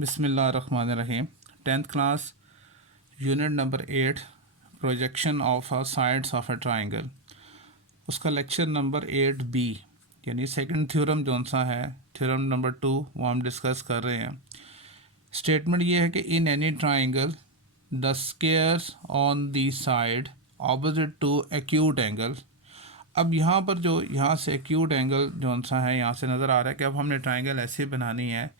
बिस्मिल्लाहिर्रहमानिर्रहीम। 10th class unit number 8 projection of a sides of a triangle, उसका lecture number 8B यानी second theorem जौन सा है थ्योरम नंबर 2 वो हम डिस्कस कर रहे हैं। स्टेटमेंट ये है कि in any triangle the squares on the side opposite to acute angle. अब यहाँ पर जो यहाँ से एक्यूट एंगल जौन सा है यहाँ से नज़र आ रहा है कि अब हमने ट्राइंगल ऐसे बनानी है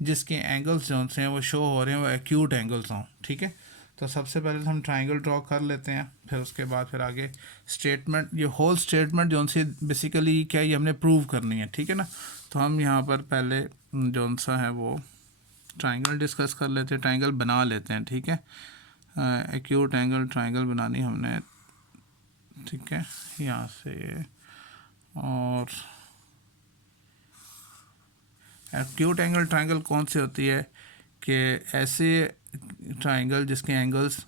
जिसके एंगल्स जौन से हैं वो शो हो रहे हैं वो एक्यूट एंगल्स हों। ठीक है, तो सबसे पहले हम ट्राइंगल ड्रॉ कर लेते हैं, फिर उसके बाद फिर आगे स्टेटमेंट, ये होल स्टेटमेंट जौन सी बेसिकली क्या ये हमने प्रूव करनी है। ठीक है ना, तो हम यहाँ पर पहले जौन सा है वो ट्राइंगल डिस्कस कर लेते हैं, ट्राइंगल बना लेते हैं। ठीक है, एक्यूट एंगल ट्राइंगल बनानी हमने। ठीक है, यहाँ से और एक्यूट एंगल ट्राइंगल कौन सी होती है कि ऐसे ट्राइंगल जिसके एंगल्स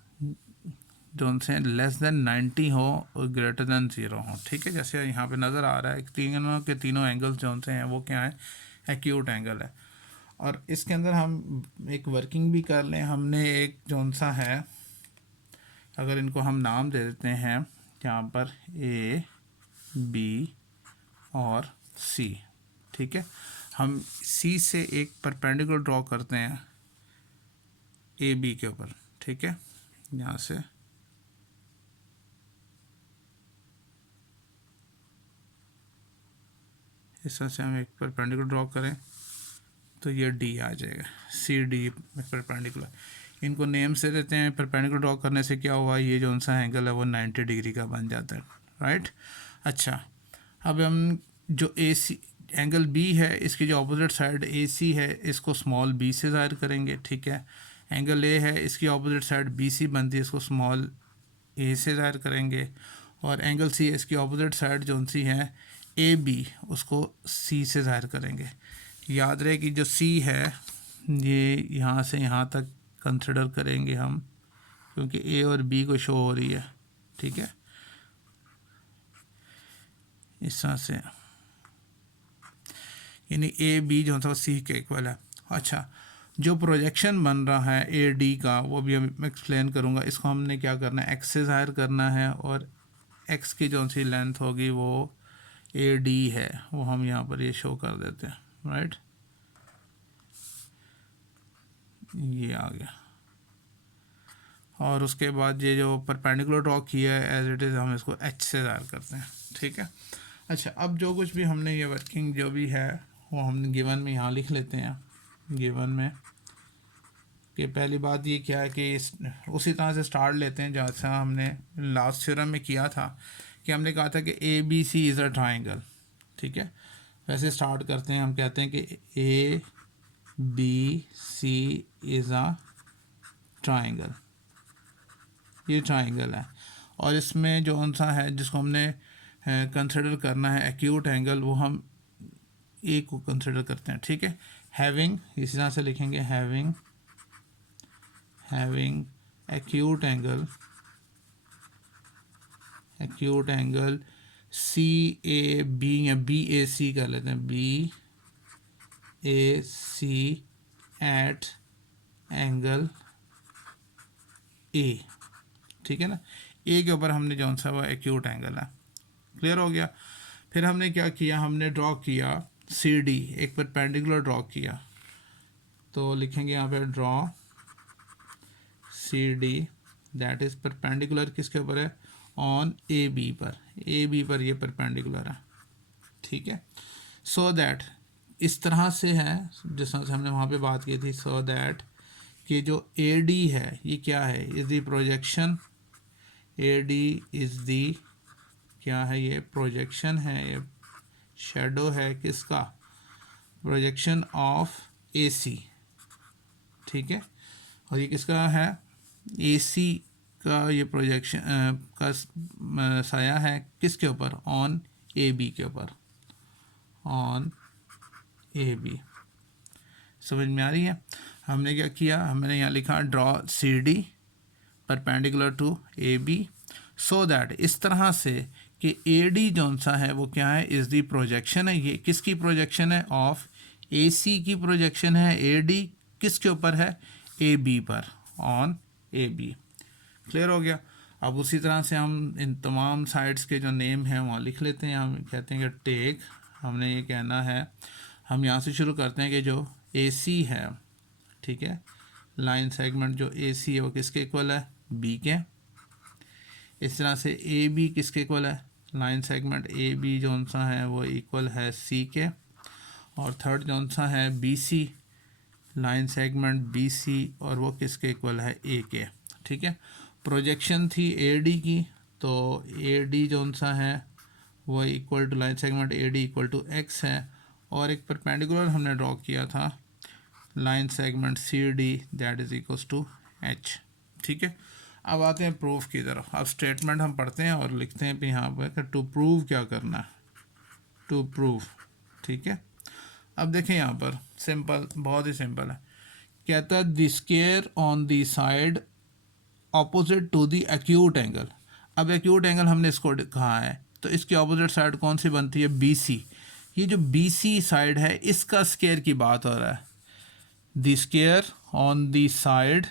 जो से लेस देन 90 हो और ग्रेटर देन 0 हो। ठीक है, जैसे यहाँ पे नज़र आ रहा है तीनों के तीनों एंगल्स जो से हैं वो क्या है, एक्यूट एंगल है। और इसके अंदर हम एक वर्किंग भी कर लें, हमने एक जौन सा है अगर इनको हम नाम दे देते हैं यहाँ पर A, B और C। ठीक है, हम C से एक परपेंडिकुलर ड्रॉ करते हैं AB के ऊपर। ठीक है, यहाँ से इस तरह से हम एक परपेंडिकुलर ड्रॉ करें तो ये D आ जाएगा, CD परपेंडिकुलर। इनको नेम से देते हैं, परपेंडिकुलर ड्रॉ करने से क्या हुआ, ये जो सा एंगल है वो 90 डिग्री का बन जाता है। राइट, अच्छा अब हम जो AC एंगल B है इसकी जो अपोजिट साइड AC है इसको स्मॉल b से ज़ाहिर करेंगे। ठीक है, एंगल A है इसकी अपोजिट साइड BC बनती है, इसको स्मॉल a से ज़ाहिर करेंगे। और एंगल C है इसकी अपोजिट साइड जो सी है AB उसको C से ज़ाहिर करेंगे। याद रहे कि जो C है ये यहाँ से यहाँ तक कंसिडर करेंगे हम, क्योंकि A और B को शो हो रही है। ठीक है, इस तरह से यानी AB जो था C के इक्वल है। अच्छा, जो प्रोजेक्शन बन रहा है AD का वो भी हम एक्सप्लेन करूँगा। इसको हमने क्या करना है, X से ज़ाहिर करना है और X की जो सी लेंथ होगी वो AD है, वो हम यहाँ पर ये शो कर देते हैं। राइट, ये आ गया। और उसके बाद ये जो परपेंडिकुलर ड्रॉ किया है एज इट इज़ हम इसको H से ज़ाहिर करते हैं। ठीक है, अच्छा अब जो कुछ भी हमने ये वर्किंग जो भी है वो हम गिवन में यहाँ लिख लेते हैं। गिवन में कि पहली बात ये क्या है कि उसी तरह से स्टार्ट लेते हैं जैसा हमने लास्ट थ्योरम में किया था कि हमने कहा था कि ABC इज़ अ ट्राइंगल। ठीक है, वैसे स्टार्ट करते हैं, हम कहते हैं कि ABC इज़ अ ट्राइंगल, ये ट्राइंगल है। और इसमें जो सा है जिसको हमने कंसिडर करना है एक्यूट एंगल, वो हम ए को कंसिडर करते हैं। ठीक है, हैविंग इसी तरह से लिखेंगे, हैविंग एक्यूट एंगल CAB या BAC कर लेते हैं, BAC एट एंगल A। ठीक है ना, A के ऊपर हमने जौन सा वो एक्यूट एंगल है। क्लियर हो गया। फिर हमने क्या किया, हमने ड्रॉ किया CD, एक परपेंडिकुलर ड्रॉ किया, तो लिखेंगे यहाँ पे draw CD that is perpendicular किसके ऊपर है, ऑन AB पर, AB पर ये परपेंडिकुलर है। ठीक है, सो दैट इस तरह से है जिस तरह से हमने वहाँ पे बात की थी, सो दैट कि जो AD है ये क्या है, is the projection, AD is the क्या है, ये प्रोजेक्शन है, ये शेडो है किसका, प्रोजेक्शन ऑफ AC। ठीक है, और ये किसका है, AC का ये प्रोजेक्शन का साया है किसके ऊपर, ऑन AB के ऊपर, ऑन AB। समझ में आ रही है। हमने क्या किया, हमने यहाँ लिखा draw CD perpendicular to AB so that, इस तरह से कि AD जौन सा है वो क्या है, इज़ दी प्रोजेक्शन है, ये किसकी प्रोजेक्शन है, ऑफ AC की प्रोजेक्शन है AD किसके ऊपर है, ए बी पर, ऑन ए बी। क्लियर हो गया। अब उसी तरह से हम इन तमाम साइड्स के जो नेम हैं वहाँ लिख लेते हैं। हम कहते हैं कि टेक, हमने ये कहना है, हम यहाँ से शुरू करते हैं कि जो ए सी है, ठीक है, लाइन सेगमेंट जो ए सी है वो किसके इक्वल है, बी के। इस तरह से ए बी किसके इक्वल है, लाइन सेगमेंट ए बी जौन सा है वो इक्वल है सी के। और थर्ड जौन सा है B C, line segment B C, और वो किसके इक्वल है, ए के। ठीक है, प्रोजेक्शन थी ए डी की, तो ए डी जौन सा है वो equal to line segment A D equal to X है। और एक परपेंडिकुलर हमने ड्रॉ किया था line segment C D, that is equals to H. ठीक है, अब आते हैं प्रूफ की तरफ। अब स्टेटमेंट हम पढ़ते हैं और लिखते हैं भी यहाँ पर टू प्रूव क्या करना है, टू प्रूव। ठीक है, अब देखें यहाँ पर सिंपल, बहुत ही सिंपल है। कहता है the square on the side opposite to the acute angle. अब एक्यूट एंगल हमने इसको कहा है, तो इसकी ऑपोजिट साइड कौन सी बनती है, बी सी। ये जो बी सी साइड है इसका स्क्वायर की बात हो रहा है। The square on the side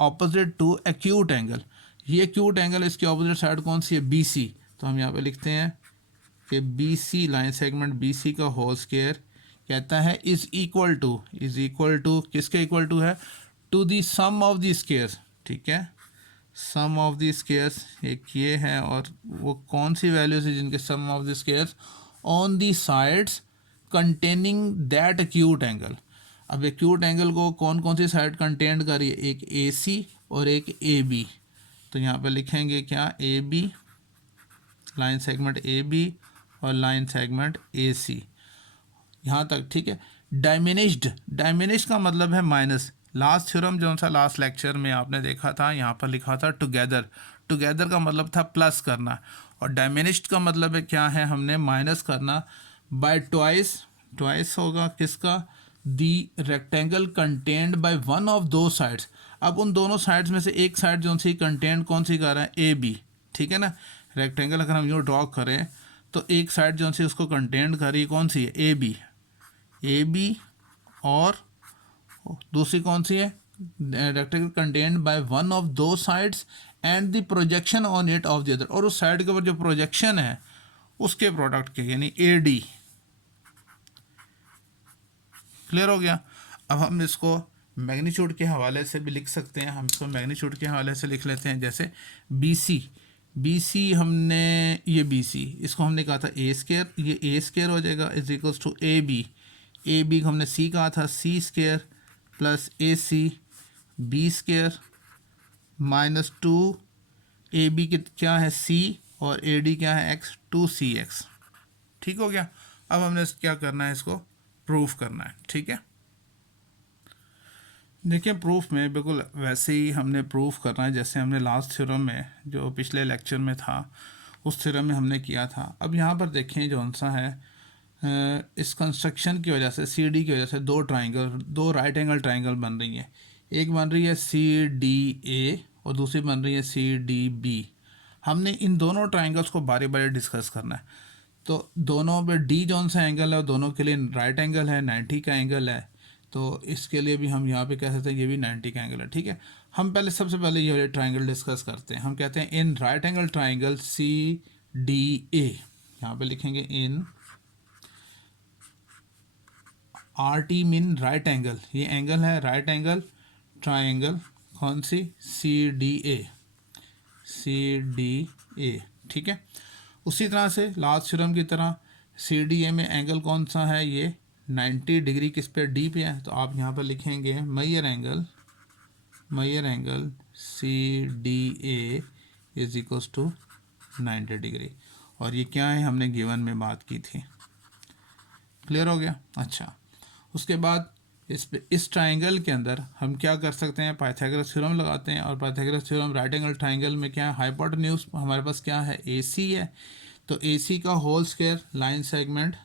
opposite to acute angle, ये एक्यूट एंगल, इसकी ऑपोजिट साइड कौन सी है, बी सी। तो हम यहाँ पे लिखते हैं कि B C, line segment B C का होल स्क्वायर कहता है इज इक्वल टू किसके इक्वल टू है, to the sum of the squares. ठीक है, सम ऑफ द स्क्वायर्स एक ये है, और वो कौन सी वैल्यूज है जिनके sum of the squares on the sides containing that acute angle. अब एक्यूट एंगल को कौन कौन सी साइड कंटेन कर रही है, एक ए सी और एक ए बी। तो यहाँ पे लिखेंगे क्या, A B, line segment A B और लाइन सेगमेंट ए सी, यहाँ तक। ठीक है, डायमिनिश्ड का मतलब है माइनस। लास्ट थ्योरम जो सा लास्ट लेक्चर में आपने देखा था, यहाँ पर लिखा था टुगेदर का मतलब था प्लस करना, और डायमिनिश्ड का मतलब है क्या है, हमने माइनस करना बाय ट्वाइस होगा किसका, the rectangle contained by one of दो साइड्स। अब उन दोनों साइड्स में से एक साइड जो सी कंटेंट कौन सी कर रहा है, ए बी। ठीक है ना, रेक्टेंगल अगर हम यूँ ड्रॉ करें तो एक साइड जो सी उसको कंटेंट कर रही है कौन सी है, ए बी, और दूसरी कौन सी है, rectangle contained by one of दो sides and the projection on it of the other, और उस साइड के ऊपर जो प्रोजेक्शन है उसके प्रोडक्ट के, यानी ए डी। क्लियर हो गया। अब हम इसको मैग्नीट्यूड के हवाले से भी लिख सकते हैं। हम इसको मैग्नीट्यूड के हवाले से लिख लेते हैं, जैसे बी सी हमने, ये बी सी, इसको हमने कहा था ए स्क्वायर, ये ए स्क्वायर हो जाएगा is equals to A B को हमने सी कहा था, C square plus A C B square minus 2 A B के क्या है सी, और ए डी क्या है एक्स, 2cx। ठीक हो गया। अब हमने क्या करना है, इसको प्रूफ करना है। ठीक है, देखिए प्रूफ में बिल्कुल वैसे ही हमने प्रूफ करना है जैसे हमने लास्ट थ्योरम में, जो पिछले लेक्चर में था, उस थ्योरम में हमने किया था। अब यहाँ पर देखें जो सा है, इस कंस्ट्रक्शन की वजह से, सी डी की वजह से दो राइट एंगल ट्राइंगल बन रही है। एक बन रही है सी डी ए और दूसरी बन रही है सी डी बी। हमने इन दोनों ट्राइंगल्स को बारी बारी डिस्कस करना है। तो दोनों पे डी जौन सा एंगल है, दोनों के लिए राइट एंगल है, 90 का एंगल है। तो इसके लिए भी हम यहाँ पे कह सकते हैं ये भी 90 का एंगल है। ठीक है, हम पहले सबसे पहले ये वाले ट्राइंगल डिस्कस करते हैं। हम कहते हैं in right angle triangle C D A, यहाँ पे लिखेंगे in R T mean right angle, ये एंगल है राइट एंगल ट्राइंगल, कौन सी, सी डी ए। ठीक है, उसी तरह से लास्ट थ्योरम की तरह सी डी ए में एंगल कौन सा है, ये 90 डिग्री किस पे, डी पे है। तो आप यहाँ पर लिखेंगे measure angle C D A is equals to 90 degree, और ये क्या है, हमने गिवन में बात की थी। क्लियर हो गया। अच्छा, उसके बाद इस ट्राइंगल के अंदर हम क्या कर सकते हैं, पाइथागोरस थ्योरम लगाते हैं। और Pythagoras theorem right angle triangle में क्या है, हाइपोटेन्यूज हमारे पास क्या है, ए सी है। तो ए सी का होल स्क्वायर लाइन सेगमेंट,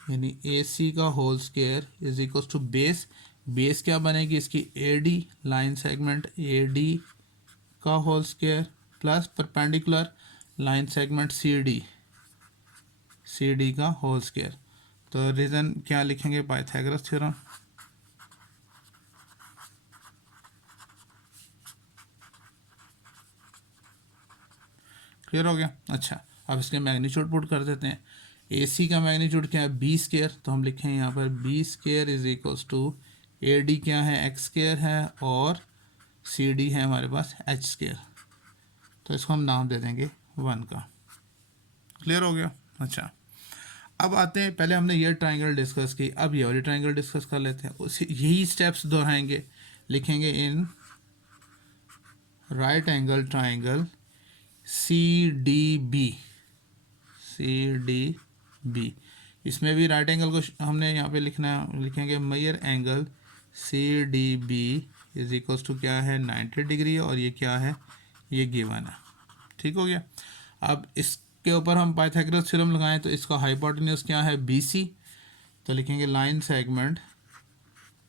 यानी ए सी का whole square is equal to base क्या बनेगी इसकी, A D, line segment A D का whole square plus perpendicular line segment C D का होल स्क्वायर। तो रीज़न क्या लिखेंगे, पाइथागोरस थ्योरम, क्लियर हो गया। अच्छा, अब इसके मैग्नीट्यूड पुट कर देते हैं। ए सी का मैग्नीट्यूड क्या है, बी स्केयर, तो हम लिखें यहाँ पर B square is equals to A D क्या है, एक्स स्केयर है, और सी डी है हमारे पास एच स्केयर, तो इसको हम नाम दे देंगे 1 का। क्लियर हो गया। अच्छा, अब आते हैं, पहले हमने ये ट्राइंगल डिस्कस की, अब ये वाली ट्राइंगल डिस्कस कर लेते हैं। उसी यही स्टेप्स दोहराएंगे, लिखेंगे in right angle triangle C D B, C D B, इसमें भी राइट एंगल को हमने यहाँ पे लिखना है, लिखेंगे measure angle C D B is equals to क्या है 90 डिग्री, और ये क्या है, ये गिवन है। ठीक हो गया। अब इसके ऊपर हम पाइथागोरस थ्योरम लगाएं, तो इसका हाइपोटेन्यूज क्या है, बी सी, तो लिखेंगे लाइन सेगमेंट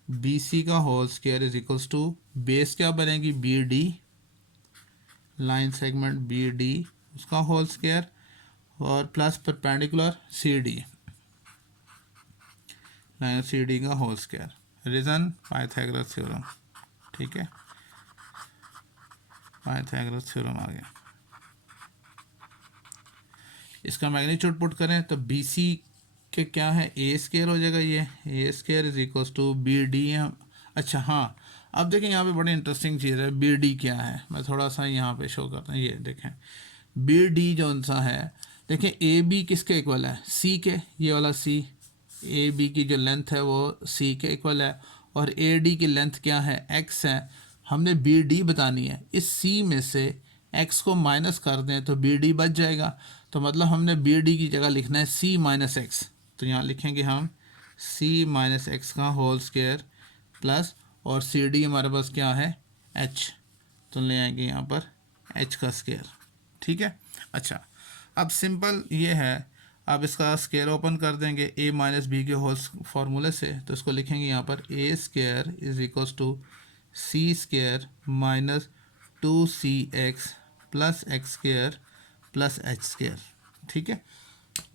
बी सी का whole square is equals to base क्या बनेगी, B D, line segment B D उसका होल स्क्वायर, और plus perpendicular C D, line C D का whole square, reason Pythagoras theorem. ठीक है, पाइथागोरस थ्योरम आ गया। इसका मैग्नीट्यूड पुट करें तो बी सी के क्या है, ए स्क्वायर हो जाएगा, ये A square is equals to B D है। अच्छा हाँ, अब देखें यहाँ पे बड़ी इंटरेस्टिंग चीज़ है, बी डी क्या है, मैं थोड़ा सा यहाँ पे शो करता हूँ। ये देखें बी डी जो सा है, देखें ए बी किसके इक्वल है, सी के, ये वाला सी, ए बी की जो लेंथ है वो सी के इक्वल है, और ए डी की लेंथ क्या है, एक्स है। हमने बी डी बतानी है, इस सी में से एक्स को माइनस कर दें तो बी डी बच जाएगा, तो मतलब हमने बी डी की जगह लिखना है सी माइनस एक्स, तो यहाँ लिखेंगे हम सी माइनस एक्स का होल स्क्वायर प्लस, और सी डी हमारे पास क्या है, एच, तो ले आएंगे यहाँ पर एच का स्क्वायर। ठीक है। अच्छा, अब सिंपल ये है, अब इसका स्क्वायर ओपन कर देंगे ए माइनस बी के होल फार्मूले से, तो इसको लिखेंगे यहाँ पर A square is equals to C square minus 2cx plus X square plus H square. ठीक है,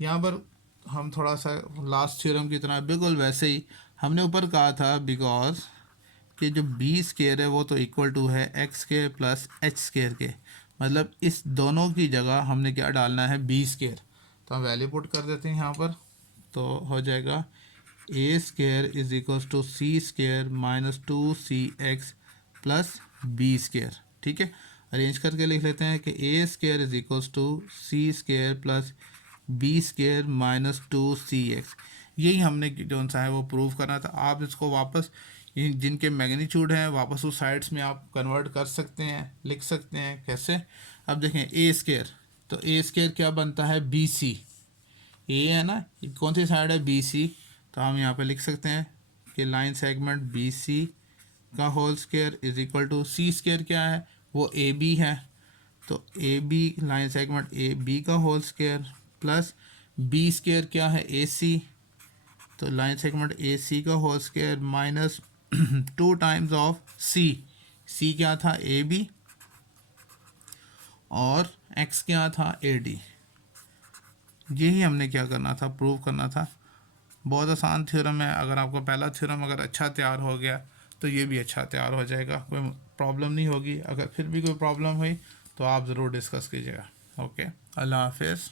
यहाँ पर हम थोड़ा सा लास्ट थ्योरम की तरह बिल्कुल वैसे ही हमने ऊपर कहा था, बिकॉज कि जो बी स्क्वायर है वो तो इक्वल टू है x square plus H square के, मतलब इस दोनों की जगह हमने क्या डालना है, बी स्क्वायर, तो हम वैल्यू पुट कर देते हैं यहाँ पर, तो हो जाएगा A square is equals to C square minus 2cx plus B square. ठीक है, अरेंज करके लिख लेते हैं कि A square is equals to C square plus B square minus 2cx, यही हमने जो सा है वो प्रूव करना था। आप इसको वापस जिनके मैग्नीट्यूड हैं वापस उस साइड्स में आप कन्वर्ट कर सकते हैं, लिख सकते हैं। कैसे, अब देखें ए स्क्वायर, तो ए स्क्वायर क्या बनता है, बी सी, ए है ना, कौन सी साइड है, बी सी, तो हम यहाँ पे लिख सकते हैं कि लाइन सेगमेंट बी सी का whole square is equal to C square क्या है, वो ए बी है, तो A B line segment A B का whole square plus B square क्या है, ए सी, तो लाइन सेगमेंट ए सी का whole square minus 2 times of C, C क्या था, ए बी, और एक्स क्या था, ए डी। यही हमने क्या करना था, प्रूव करना था। बहुत आसान थ्योरम है, अगर आपका पहला थ्योरम अगर अच्छा तैयार हो गया तो ये भी अच्छा तैयार हो जाएगा, कोई प्रॉब्लम नहीं होगी। अगर फिर भी कोई प्रॉब्लम हुई तो आप ज़रूर डिस्कस कीजिएगा। ओके, अल्लाह हाफिज़।